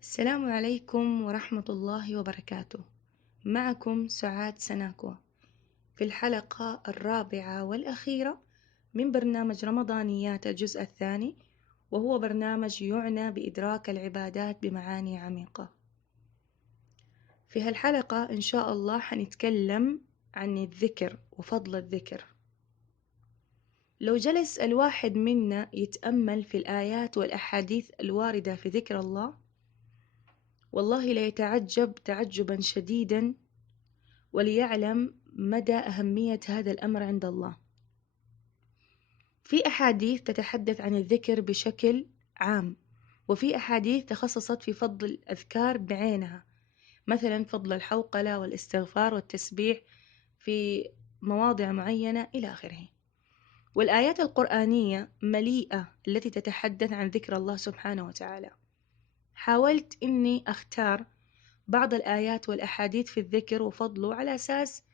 السلام عليكم ورحمة الله وبركاته. معكم سعاد سناكو في الحلقة الرابعة والأخيرة من برنامج رمضانيات الجزء الثاني، وهو برنامج يعنى بإدراك العبادات بمعاني عميقة. في هالحلقة إن شاء الله حنتكلم عن الذكر وفضل الذكر. لو جلس الواحد منا يتأمل في الآيات والأحاديث الواردة في ذكر الله، والله ليتعجب تعجبا شديدا، وليعلم مدى أهمية هذا الأمر عند الله. في أحاديث تتحدث عن الذكر بشكل عام، وفي أحاديث تخصصت في فضل الأذكار بعينها، مثلا فضل الحوقلة والاستغفار والتسبيح في مواضع معينة إلى آخره. والآيات القرآنية مليئة التي تتحدث عن ذكر الله سبحانه وتعالى. حاولت إني أختار بعض الآيات والأحاديث في الذكر وفضله على أساس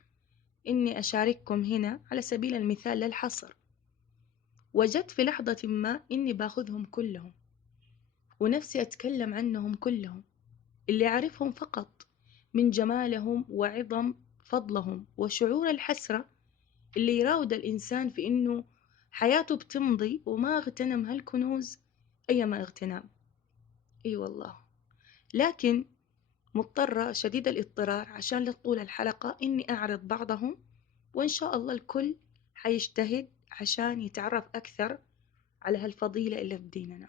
إني أشارككم هنا على سبيل المثال للحصر. وجدت في لحظة ما إني باخذهم كلهم ونفسي أتكلم عنهم كلهم، اللي أعرفهم فقط من جمالهم وعظم فضلهم وشعور الحسرة اللي يراود الإنسان في إنه حياته بتمضي وما اغتنم هالكنوز أيما اغتنام. إي والله، لكن مضطرة شديد الاضطرار عشان لا تطول الحلقة إني أعرض بعضهم، وإن شاء الله الكل حيجتهد عشان يتعرف أكثر على هالفضيلة اللي في ديننا.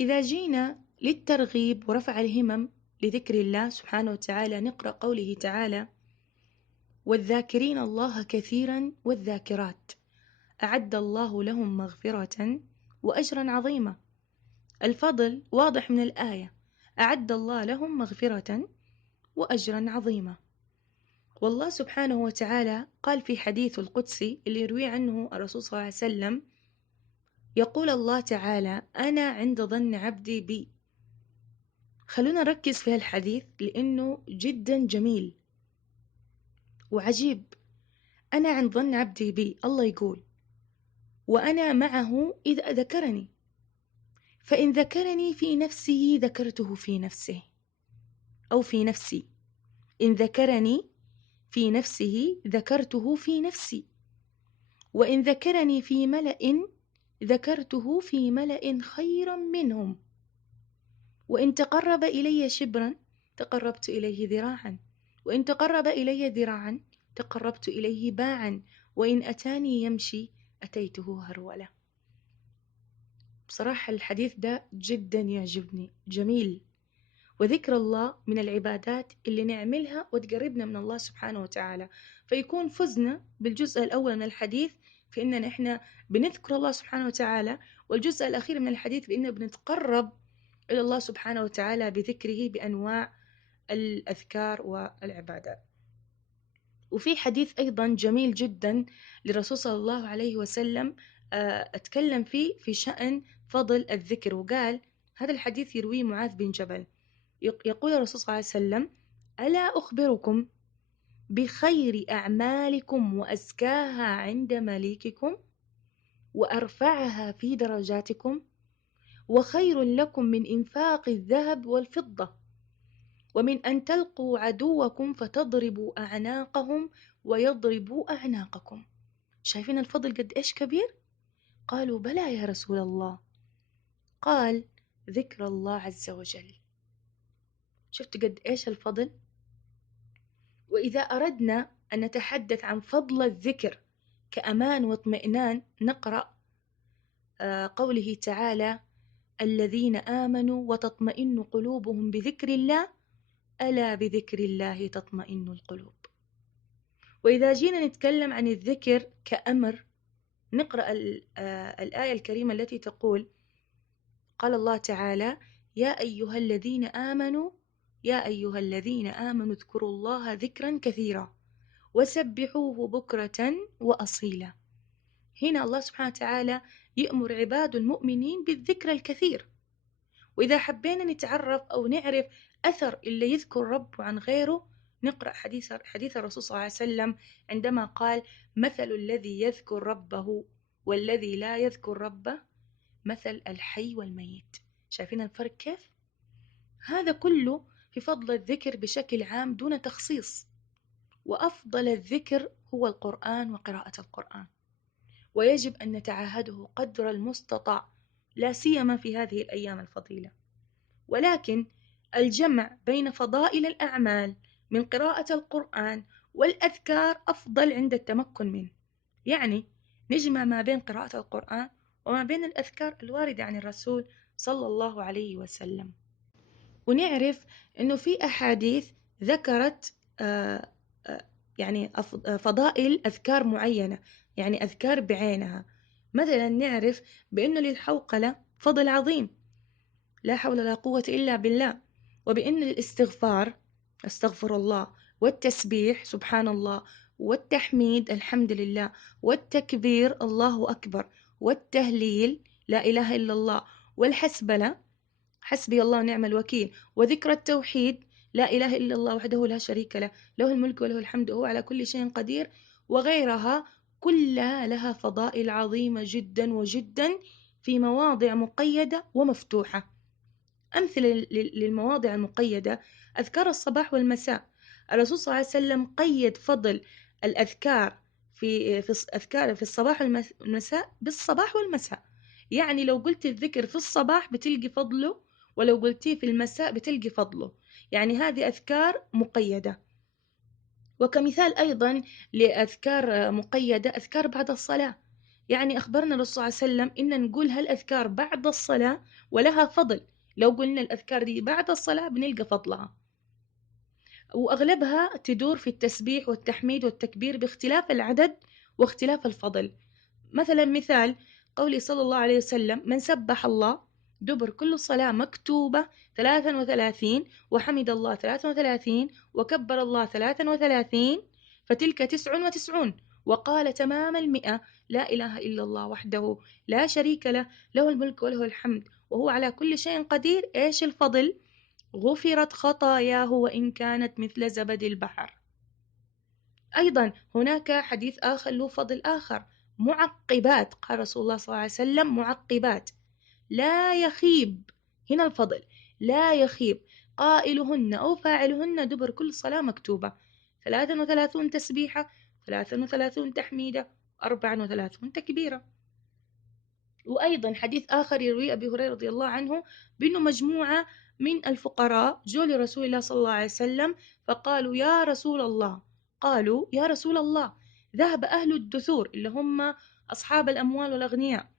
إذا جينا للترغيب ورفع الهمم لذكر الله سبحانه وتعالى، نقرأ قوله تعالى: والذاكرين الله كثيرا والذاكرات أعد الله لهم مغفرة وأجرا عظيما. الفضل واضح من الآية، أعد الله لهم مغفرة وأجرا عظيما. والله سبحانه وتعالى قال في حديث القدسي اللي يروي عنه الرسول صلى الله عليه وسلم، يقول الله تعالى: أنا عند ظن عبدي بي. خلونا نركز في هالحديث لأنه جدا جميل وعجيب. أنا عند ظن عبدي بي، الله يقول، وأنا معه إذا ذكرني، فإن ذكرني في نفسه ذكرته في نفسه، أو في نفسي. إن ذكرني في نفسه ذكرته في نفسي، وإن ذكرني في ملأ ذكرته في ملأ خيرا منهم، وإن تقرب إلي شبرا تقربت إليه ذراعا، وإن تقرب إلي ذراعا تقربت إليه باعا، وإن أتاني يمشي أتيته هرولة. بصراحة الحديث ده جدا يعجبني، جميل. وذكر الله من العبادات اللي نعملها وتقربنا من الله سبحانه وتعالى، فيكون فزنا بالجزء الأول من الحديث في إننا إحنا بنذكر الله سبحانه وتعالى، والجزء الأخير من الحديث بإننا بنتقرب إلى الله سبحانه وتعالى بذكره بأنواع الأذكار والعبادات. وفي حديث أيضا جميل جدا للرسول صلى الله عليه وسلم أتكلم فيه في شأن فضل الذكر، وقال هذا الحديث يرويه معاذ بن جبل، يقول الرسول صلى الله عليه وسلم: ألا أخبركم بخير أعمالكم وأزكاها عند مليككم وأرفعها في درجاتكم، وخير لكم من إنفاق الذهب والفضة، ومن أن تلقوا عدوكم فتضربوا أعناقهم ويضربوا أعناقكم. شايفين الفضل قد إيش كبير؟ قالوا: بلى يا رسول الله. قال: ذكر الله عز وجل. شفت قد إيش الفضل؟ وإذا أردنا أن نتحدث عن فضل الذكر كأمان واطمئنان، نقرأ قوله تعالى: الذين آمنوا وتطمئن قلوبهم بذكر الله ألا بذكر الله تطمئن القلوب. وإذا جينا نتكلم عن الذكر كأمر، نقرأ الآية الكريمة التي تقول: قال الله تعالى: يا أيها الذين آمنوا اذكروا الله ذكرا كثيرا وسبحوه بكرة وأصيلا. هنا الله سبحانه وتعالى يأمر عباد المؤمنين بالذكر الكثير. وإذا حبينا نتعرف أو نعرف أثر اللي يذكر ربه عن غيره، نقرأ حديث الرسول صلى الله عليه وسلم عندما قال: مثل الذي يذكر ربه والذي لا يذكر ربه مثل الحي والميت. شايفين الفرق كيف؟ هذا كله في فضل الذكر بشكل عام دون تخصيص. وأفضل الذكر هو القرآن وقراءة القرآن، ويجب أن نتعاهده قدر المستطاع، لا سيما في هذه الأيام الفضيلة. ولكن الجمع بين فضائل الأعمال من قراءة القرآن والأذكار أفضل عند التمكن منه. يعني نجمع ما بين قراءة القرآن وما بين الأذكار الواردة عن الرسول صلى الله عليه وسلم. ونعرف أنه في أحاديث ذكرت يعني فضائل أذكار معينة، يعني أذكار بعينها. مثلا نعرف بأنه للحوقلة فضل عظيم، لا حول ولا قوة إلا بالله، وبأن للاستغفار استغفر الله، والتسبيح سبحان الله، والتحميد الحمد لله، والتكبير الله أكبر، والتهليل لا إله إلا الله، والحسبلة حسبي الله ونعم الوكيل، وذكر التوحيد لا إله إلا الله وحده لا شريك له، له الملك وله الحمد وهو على كل شيء قدير، وغيرها كلها لها فضائل عظيمة جدا وجدا في مواضع مقيدة ومفتوحة. أمثلة للمواضع المقيدة: أذكار الصباح والمساء. الرسول صلى الله عليه وسلم قيد فضل الأذكار في أذكار في الصباح والمساء بالصباح والمساء. يعني لو قلت الذكر في الصباح بتلقي فضله، ولو قلتيه في المساء بتلقي فضله. يعني هذه أذكار مقيدة. وكمثال أيضا لأذكار مقيدة أذكار بعد الصلاة. يعني أخبرنا الرسول صلى الله عليه وسلم إن نقول هالأذكار بعد الصلاة ولها فضل. لو قلنا الأذكار دي بعد الصلاة بنلقى فضلها، وأغلبها تدور في التسبيح والتحميد والتكبير باختلاف العدد واختلاف الفضل. مثلا مثال قولي صلى الله عليه وسلم: من سبح الله دبر كل صلاة مكتوبة 33، وحمد الله 33، وكبر الله 33، فتلك 99، وقال تمام 100: لا إله إلا الله وحده لا شريك له، له الملك وله الحمد وهو على كل شيء قدير. إيش الفضل؟ غفرت خطاياه وإن كانت مثل زبد البحر. أيضا هناك حديث آخر له فضل آخر: معقبات. قال رسول الله صلى الله عليه وسلم: معقبات لا يخيب، هنا الفضل، لا يخيب قائلهن أو فاعلهن دبر كل صلاة مكتوبة 33 تسبيحة، 33 تحميدة، 34 تكبيرة. وأيضا حديث آخر يروي أبي هريرة رضي الله عنه بأنه مجموعة من الفقراء جو لرسول الله صلى الله عليه وسلم فقالوا: يا رسول الله، قالوا: يا رسول الله، ذهب أهل الدثور اللي هم أصحاب الأموال والأغنياء،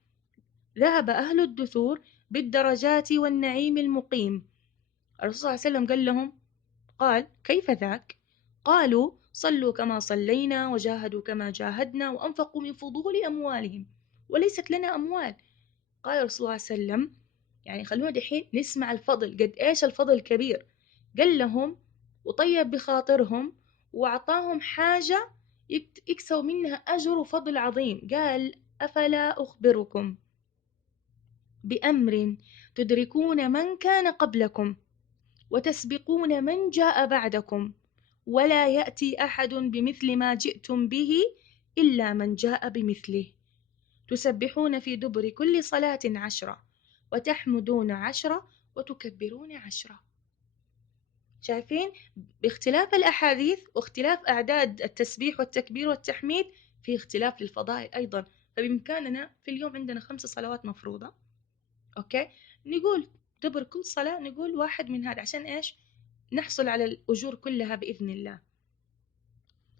ذهب أهل الدثور بالدرجات والنعيم المقيم. الرسول صلى الله عليه وسلم قال لهم: قال: كيف ذاك؟ قالوا: صلوا كما صلينا، وجاهدوا كما جاهدنا، وأنفقوا من فضول أموالهم وليست لنا أموال. قال الرسول صلى الله عليه وسلم: يعني خلونا دحين نسمع الفضل، قد إيش الفضل كبير. قال لهم وطيب بخاطرهم وأعطاهم حاجة يكسوا منها أجر وفضل عظيم. قال: أفلا أخبركم بأمر تدركون من كان قبلكم وتسبقون من جاء بعدكم، ولا يأتي أحد بمثل ما جئتم به إلا من جاء بمثله، تسبحون في دبر كل صلاة 10، وتحمدون 10، وتكبرون 10. شايفين باختلاف الأحاديث واختلاف أعداد التسبيح والتكبير والتحميد في اختلاف للفضائل أيضا. فبإمكاننا في اليوم عندنا 5 صلوات مفروضة، أوكي، نقول دبر كل صلاة نقول واحد من هذا، عشان إيش؟ نحصل على الأجور كلها بإذن الله.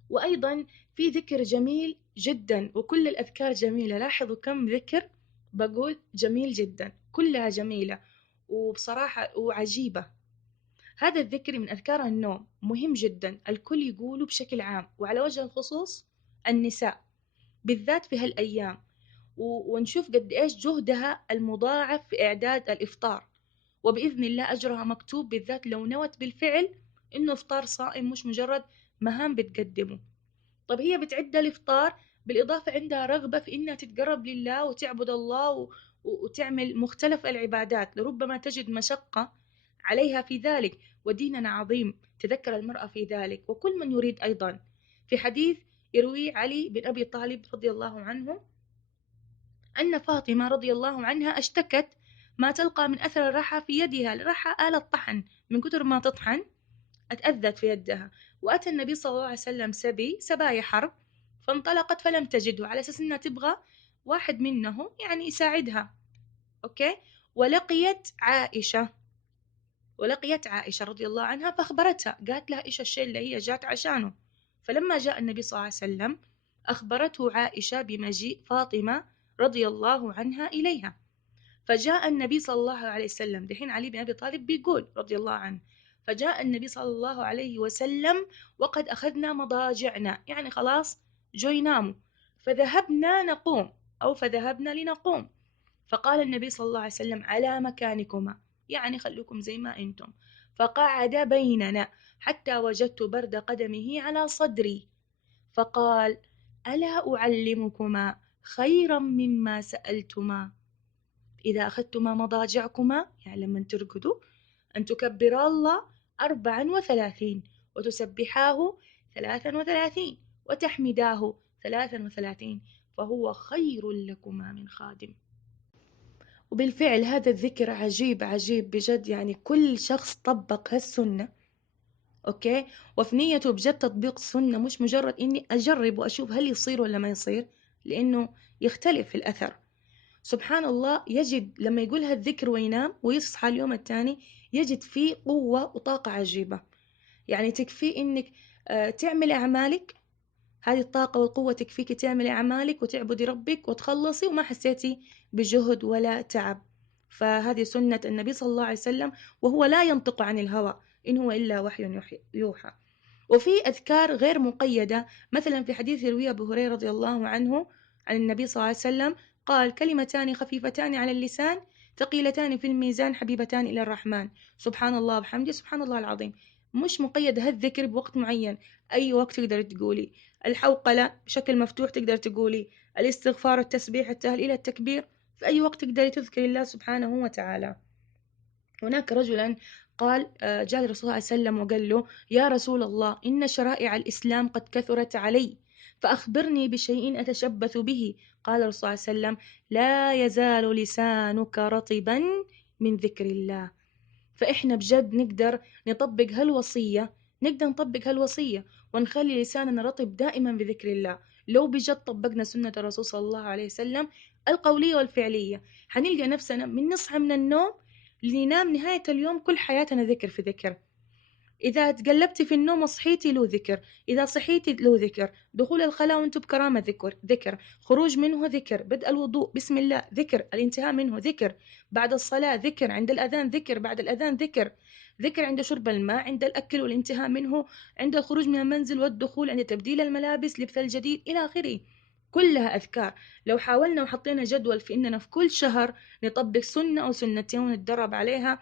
وأيضا في ذكر جميل جدا، وكل الأذكار جميلة. لاحظوا كم ذكر بقول جميل جدا، كلها جميلة وبصراحة وعجيبة. هذا الذكر من أذكار النوم، مهم جدا الكل يقوله بشكل عام، وعلى وجه الخصوص النساء بالذات في هالأيام، ونشوف قد إيش جهدها المضاعف في إعداد الإفطار، وبإذن الله أجرها مكتوب، بالذات لو نوت بالفعل إنه إفطار صائم مش مجرد مهام بتقدمه. طب هي بتعد الإفطار بالإضافة عندها رغبة في إنها تتقرب لله وتعبد الله وتعمل مختلف العبادات، لربما تجد مشقة عليها في ذلك، وديننا عظيم تذكر المرأة في ذلك وكل من يريد. أيضا في حديث يروي علي بن أبي طالب رضي الله عنه أن فاطمة رضي الله عنها اشتكت ما تلقى من أثر الرحى في يدها. الرحى آلة طحن، من كثر ما تطحن أتأذت في يدها. وأتى النبي صلى الله عليه وسلم سبايا حرب، فانطلقت فلم تجده، على أساس أنها تبغى واحد منهم يعني يساعدها. أوكي. ولقيت عائشة رضي الله عنها، فأخبرتها، قالت لها إيش الشيء اللي هي جات عشانه. فلما جاء النبي صلى الله عليه وسلم أخبرته عائشة بمجيء فاطمة رضي الله عنها إليها. فجاء النبي صلى الله عليه وسلم، دحين علي بن أبي طالب بيقول رضي الله عنه، فجاء النبي صلى الله عليه وسلم وقد أخذنا مضاجعنا، يعني خلاص جو يناموا، فذهبنا لنقوم. فقال النبي صلى الله عليه وسلم على مكانكما، يعني خلوكم زي ما أنتم. فقعد بيننا حتى وجدت برد قدمه على صدري، فقال ألا أعلمكما خيرا مما سألتما؟ إذا أخذتما مضاجعكما، يعني لما ترقدوا، أن تكبرا الله 34، وتسبحاه 33، وتحمداه 33، فهو خير لكما من خادم. وبالفعل هذا الذكر عجيب عجيب بجد، يعني كل شخص طبق هالسنة، أوكي، وفي نيته بجد تطبيق السنة، مش مجرد إني أجرب وأشوف هل يصير ولا ما يصير، لأنه يختلف الأثر. سبحان الله، يجد لما يقول هالذكر وينام ويصحى اليوم الثاني يجد فيه قوة وطاقة عجيبة. يعني تكفي إنك تعمل أعمالك، هذه الطاقة والقوة تكفيك تعمل أعمالك وتعبدي ربك وتخلصي وما حسيتي بجهد ولا تعب. فهذه سنة النبي صلى الله عليه وسلم، وهو لا ينطق عن الهوى، إن هو إلا وحي يوحى. وفي أذكار غير مقيدة، مثلا في حديث يرويه أبو هريرة رضي الله عنه عن النبي صلى الله عليه وسلم قال كلمتان خفيفتان على اللسان ثقيلتان في الميزان حبيبتان إلى الرحمن، سبحان الله وبحمده سبحان الله العظيم. مش مقيد هالذكر بوقت معين، أي وقت تقدر تقولي. الحوقلة بشكل مفتوح تقدر تقولي، الاستغفار، التسبيح، التهليل، التكبير، في أي وقت تقدري تذكري الله سبحانه وتعالى. هناك رجلا قال جاء الرسول صلى الله عليه وسلم وقال له يا رسول الله إن شرائع الإسلام قد كثرت علي، فأخبرني بشيء أتشبث به. قال الرسول صلى الله عليه وسلم لا يزال لسانك رطبا من ذكر الله. فإحنا بجد نقدر نطبق هالوصية ونخلي لساننا رطب دائما بذكر الله. لو بجد طبقنا سنة الرسول صلى الله عليه وسلم القولية والفعلية، حنلقى نفسنا من نصحى من النوم لننام نهاية اليوم كل حياتنا ذكر في ذكر. إذا تقلبتي في النوم وصحيتي له ذكر، إذا صحيتي له ذكر، دخول الخلاء وانتم بكرامة ذكر، خروج منه ذكر، بدء الوضوء بسم الله ذكر، الانتهاء منه ذكر، بعد الصلاة ذكر، عند الأذان ذكر، بعد الأذان ذكر، ذكر عند شرب الماء، عند الأكل والانتهاء منه، عند الخروج من المنزل والدخول، عند تبديل الملابس، لبس الجديد إلى آخره. كلها أذكار. لو حاولنا وحطينا جدول في إننا في كل شهر نطبق سنة أو سنتين ونتدرب عليها،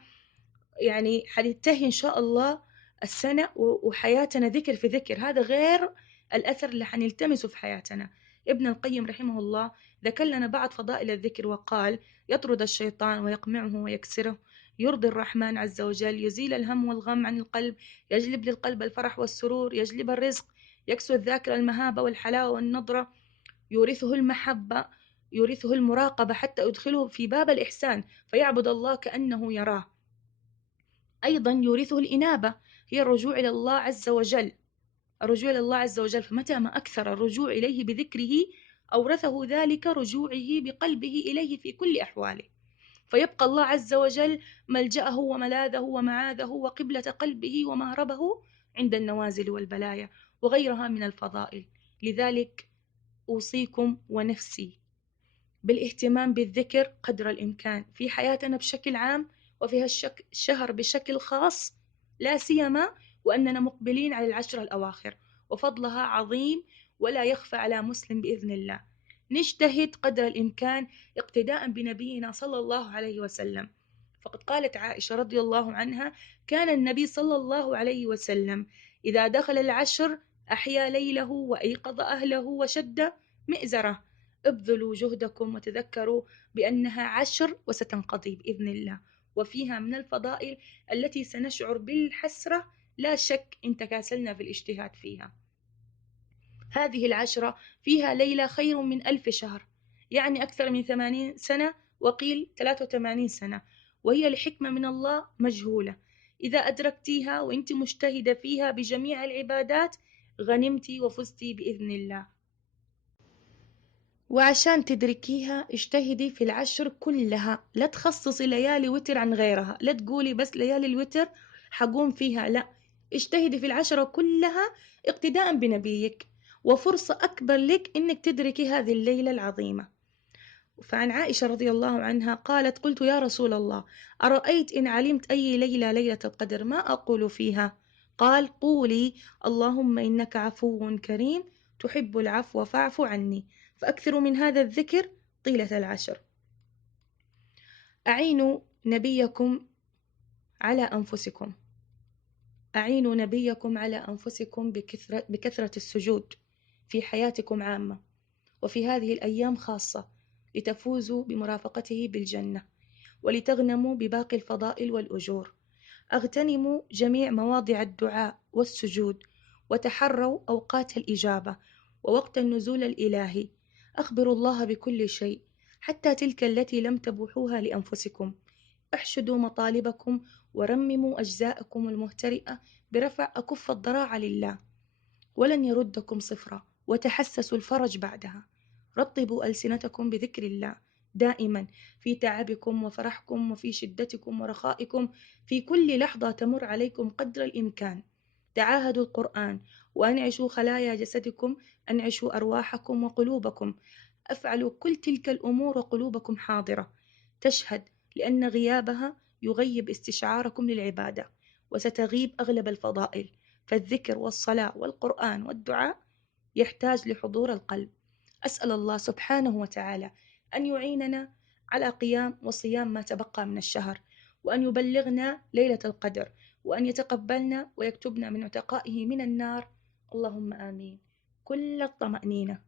يعني حننتهي إن شاء الله السنة وحياتنا ذكر في ذكر. هذا غير الأثر اللي حنلتمسه في حياتنا. ابن القيم رحمه الله ذكر لنا بعض فضائل الذكر وقال يطرد الشيطان ويقمعه ويكسره، يرضي الرحمن عز وجل، يزيل الهم والغم عن القلب، يجلب للقلب الفرح والسرور، يجلب الرزق، يكسو الذاكرة المهابة والحلاوة والنضرة، يورثه المحبة، يورثه المراقبة حتى يدخله في باب الإحسان فيعبد الله كأنه يراه. أيضا يورثه الإنابة، هي الرجوع إلى الله عز وجل، الرجوع إلى الله عز وجل. فمتى ما أكثر الرجوع إليه بذكره أورثه ذلك رجوعه بقلبه إليه في كل أحواله، فيبقى الله عز وجل ملجأه وملاذه ومعاذه وقبلة قلبه ومهربه عند النوازل والبلايا وغيرها من الفضائل. لذلك أوصيكم ونفسي بالاهتمام بالذكر قدر الإمكان في حياتنا بشكل عام، وفي هالشهر بشكل خاص لا سيما، وأننا مقبلين على العشر الأواخر وفضلها عظيم ولا يخفى على مسلم بإذن الله. نجتهد قدر الإمكان اقتداء بنبينا صلى الله عليه وسلم. فقد قالت عائشة رضي الله عنها كان النبي صلى الله عليه وسلم إذا دخل العشر أحيا ليله وأيقظ أهله وشد مئزره. ابذلوا جهدكم وتذكروا بأنها عشر وستنقضي بإذن الله، وفيها من الفضائل التي سنشعر بالحسرة لا شك إن تكاسلنا في الاجتهاد فيها. هذه العشرة فيها ليلة خير من 1000 شهر، يعني أكثر من 80 سنة وقيل 83 سنة، وهي لحكمة من الله مجهولة. إذا أدركتيها وأنت مجتهدة فيها بجميع العبادات غنمتي وفزتي بإذن الله. وعشان تدركيها اجتهدي في العشر كلها، لا تخصصي ليالي وتر عن غيرها، لا تقولي بس ليالي الوتر حقوم فيها، لا، اجتهدي في العشرة كلها اقتداء بنبيك، وفرصة أكبر لك إنك تدركي هذه الليلة العظيمة. فعن عائشة رضي الله عنها قالت: قلت يا رسول الله، أرأيت إن علمت أي ليلة ليلة القدر ما أقول فيها؟ قال: قولي اللهم إنك عفو كريم تحب العفو فاعف عني، فأكثروا من هذا الذكر طيلة العشر. أعينوا نبيكم على أنفسكم، أعينوا نبيكم على أنفسكم بكثرة السجود في حياتكم عامة، وفي هذه الأيام خاصة، لتفوزوا بمرافقته بالجنة، ولتغنموا بباقي الفضائل والأجور. اغتنموا جميع مواضع الدعاء والسجود، وتحروا أوقات الإجابة ووقت النزول الإلهي. أخبروا الله بكل شيء، حتى تلك التي لم تبوحوها لأنفسكم. احشدوا مطالبكم ورمموا أجزاءكم المهترئة برفع أكف الضراعة لله، ولن يردكم صفرا، وتحسسوا الفرج بعدها. رطبوا ألسنتكم بذكر الله دائما، في تعبكم وفرحكم، وفي شدتكم ورخائكم، في كل لحظة تمر عليكم قدر الإمكان. تعاهدوا القرآن، وأنعشوا خلايا جسدكم، أنعشوا أرواحكم وقلوبكم. أفعلوا كل تلك الأمور وقلوبكم حاضرة تشهد، لأن غيابها يغيب استشعاركم للعبادة، وستغيب أغلب الفضائل. فالذكر والصلاة والقرآن والدعاء يحتاج لحضور القلب. أسأل الله سبحانه وتعالى أن يعيننا على قيام وصيام ما تبقى من الشهر، وأن يبلغنا ليلة القدر، وأن يتقبلنا ويكتبنا من عتقائه من النار. اللهم آمين. كل الطمأنينة